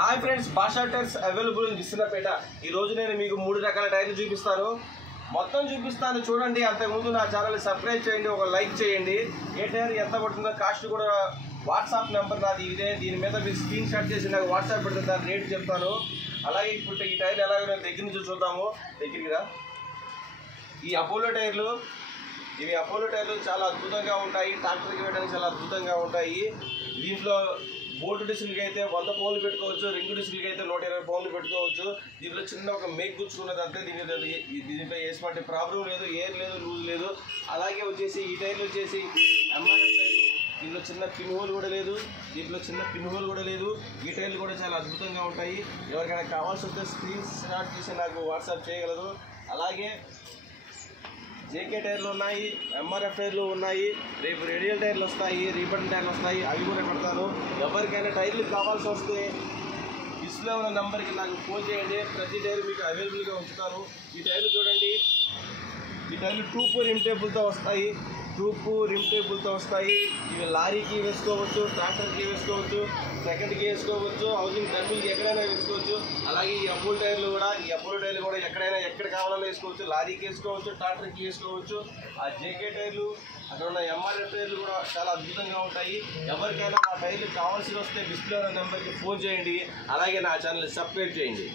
Hi friends, భాషా tyres available in Visannapeta. ఈ రోజు నేను మీకు 3 రకాల టైర్లు చూపిస్తాను. మొత్తం చూపిస్తాను చూడండి. అంతకుముందు నా ఛానల్ సబ్స్క్రైబ్ చేయండి, ఒక లైక్ చేయండి. ఏ టైర్ ఎంత పడుతుందో కాస్ట్ కూడా వాట్సాప్ నెంబర్ నాది ఇదే. దీని మీద మీరు స్క్రీన్ షాట్ చేసి నాకు వాట్సాప్ పెడితే దాని రేట్ చెప్తాను. అలాగే ఇప్పుడు ఈ టైర్లు ఎలాగో దగ్గర నుంచి చూద్దాము. దగ్గరికి రా. ఈ అపోలో టైర్లు, ఇవి అపోలో టైర్లు చాలా అద్భుతంగా ఉంటాయి. ట్రాక్టర్కి వేయడానికి చాలా అద్భుతంగా ఉంటాయి. దీంట్లో బోల్ట్ డిస్కులకి అయితే 100 పౌన్లు పెట్టుకోవచ్చు, రింగ్ డిస్కులకి అయితే 120 పౌన్లు పెట్టుకోవచ్చు. దీంట్లో చిన్న ఒక మేక్ గుచ్చుకున్నది అంతే. దీంట్లో వేసినట్టు ప్రాబ్లం లేదు, ఎయిర్ లేదు, లూజ్ లేదు. అలాగే వచ్చేసి ఈ టైర్లు వచ్చేసి ఎంఆర్ఎఫ్ టైర్లు. దీంట్లో చిన్న పిన్ హోల్ కూడా లేదు, ఈ టైర్లు కూడా చాలా అద్భుతంగా ఉంటాయి. ఎవరికైనా కావాల్సి వస్తే స్క్రీన్ షాట్ చేసి నాకు వాట్సాప్ చేయగలరు. అలాగే జేకే టైర్లు ఉన్నాయి, ఎంఆర్ఎఫ్ టైర్లు ఉన్నాయి. రేపు రేడియల్ టైర్లు వస్తాయి, రీబటన్ టైర్లు వస్తాయి, అవి కూడా పెడతాను. ఎవరికైనా టైర్లు కావాల్సి వస్తే డిస్ప్లే ఉన్న నెంబర్కి నాకు ఫోన్ చేయండి. ప్రతి టైర్ మీకు అవైలబుల్గా ఉంచుతాను. ఈ టైర్లు చూడండి, ఈ టైర్లు 2 రిమ్ టేబుల్తో వస్తాయి. ఇవి లారీకి వేసుకోవచ్చు, ట్రాక్టర్కి వేసుకోవచ్చు, సెకండ్కి వేసుకోవచ్చు, హౌసింగ్ డబ్బులకి ఎక్కడైనా వేసుకోవచ్చు. అలాగే ఈ అపోలో టైర్లు కూడా ఎక్కడైనా ఎక్కడ కావాలన్నా వేసుకోవచ్చు. లారీకి వేసుకోవచ్చు, ట్రాక్టర్కి వేసుకోవచ్చు. ఆ జేకే టైర్లు, అక్కడ ఉన్న ఎంఆర్ఎఫ్ టైర్లు కూడా చాలా అద్భుతంగా ఉంటాయి. ఎవరికైనా ఆ టైర్లు కావాల్సి వస్తే డిస్ప్లే ఉన్న నెంబర్కి ఫోన్ చేయండి. అలాగే నా ఛానల్ సబ్స్క్రైబ్ చేయండి.